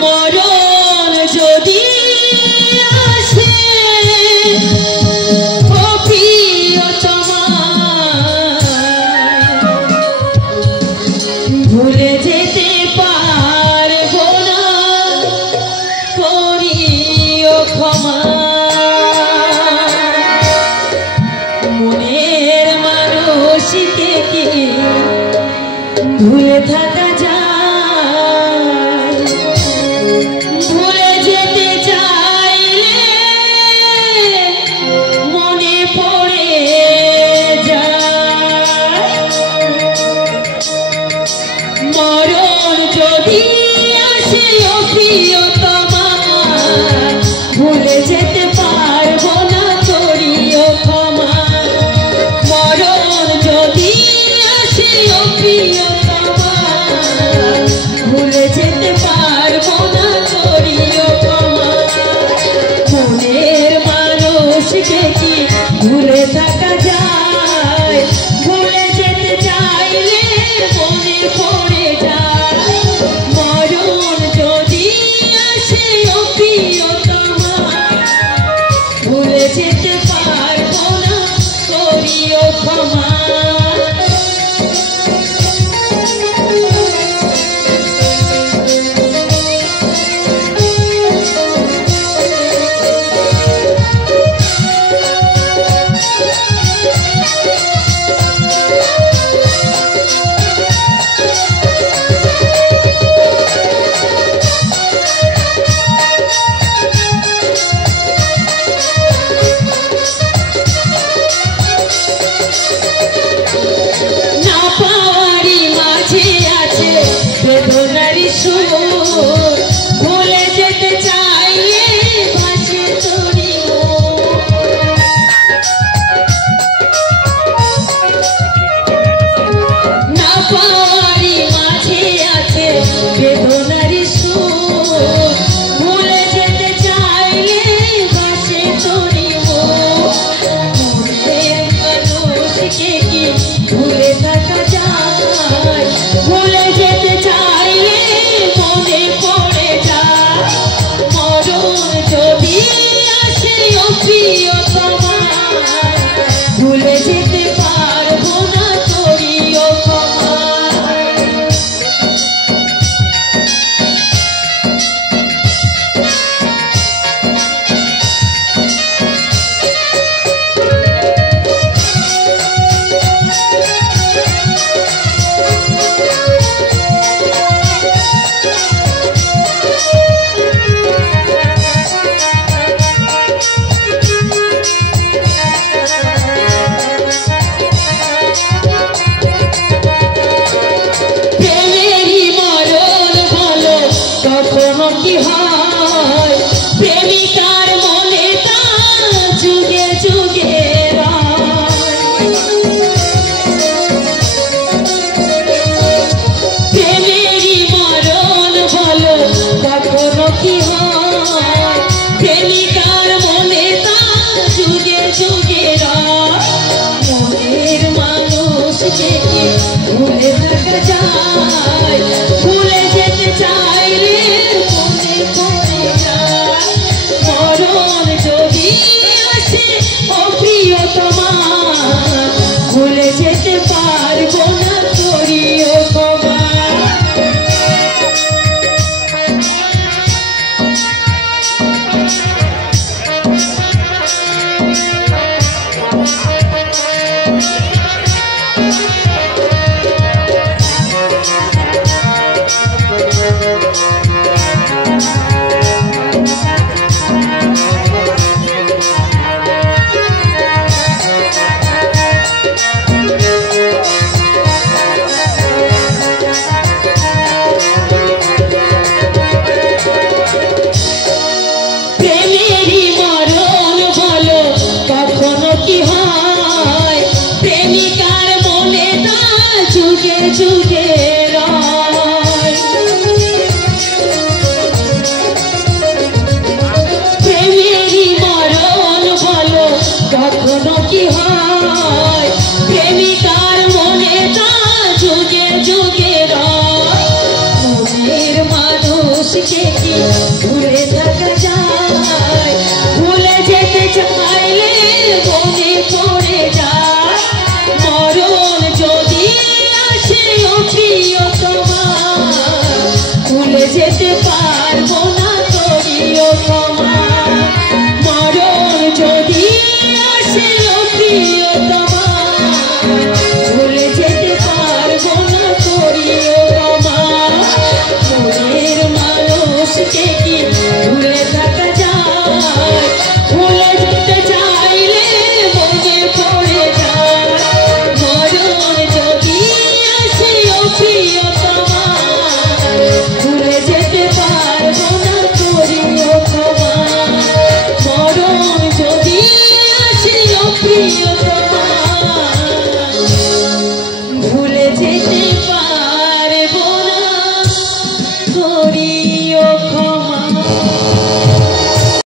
মরণ যদি আসে ও প্রিয়তমা ভুলে যেতে পারবো না করিও ক্ষমা মনের মানুষকে কি ভুলে থাকা যায় ভুলে যেতে চাইলে মনে পড়ে যায় মরণ যদি আসে ও প্রিয়তমা ভুলে যেতে পারবো না করিও ক্ষমা মরণ যদি আসে ও প্রিয়তমা ভুলে যেতে পারবো না করিও ক্ষমা মনের মানুষকে কি ভুলে থাকা যায় ভুলে যেতে চাইলে মনে পড়ে যায় মরণ যদি আসে ও প্রিয়তমা ভুলে যেতে পারবো না করিও ক্ষমা ভুলে যেতে চাইলে ভাসে তোরি না পাওয়ারি মাঝে আছে বেদনারি সুর ভুলে যেতে চাইলে ভাসে তোরি মনের মানুষকে কি ভুলে থাকা যায় ভুলে যেতে চাইলে মনে পড়ে যায় মরণ যদি আসে ও প্রিয়তমা ভুলে যেতে পারবো না করিও ক্ষমা কখনো কি হয় প্রেমিকার মনে তা যুগে যুগে প্রেমেরই মরণ বলো কখনো কি হয় প্রেমিকার মনে তা যুগে যুগে মনের মানুষকে ভুলে থাকা যায় ভুলে যেতে চাইলে মনে পড়ে যায় মরণ যদি আসে ও প্রিয়তমা ভুলে যেতে পারবো না করিও ক্ষমা কি ভুলে থাকা যায়? ভুলে যেতে চাইলে মনে পড়ে যায় মরণ যদি আসে ও প্রিয়তমা, ভুলে যেতে পারবো না।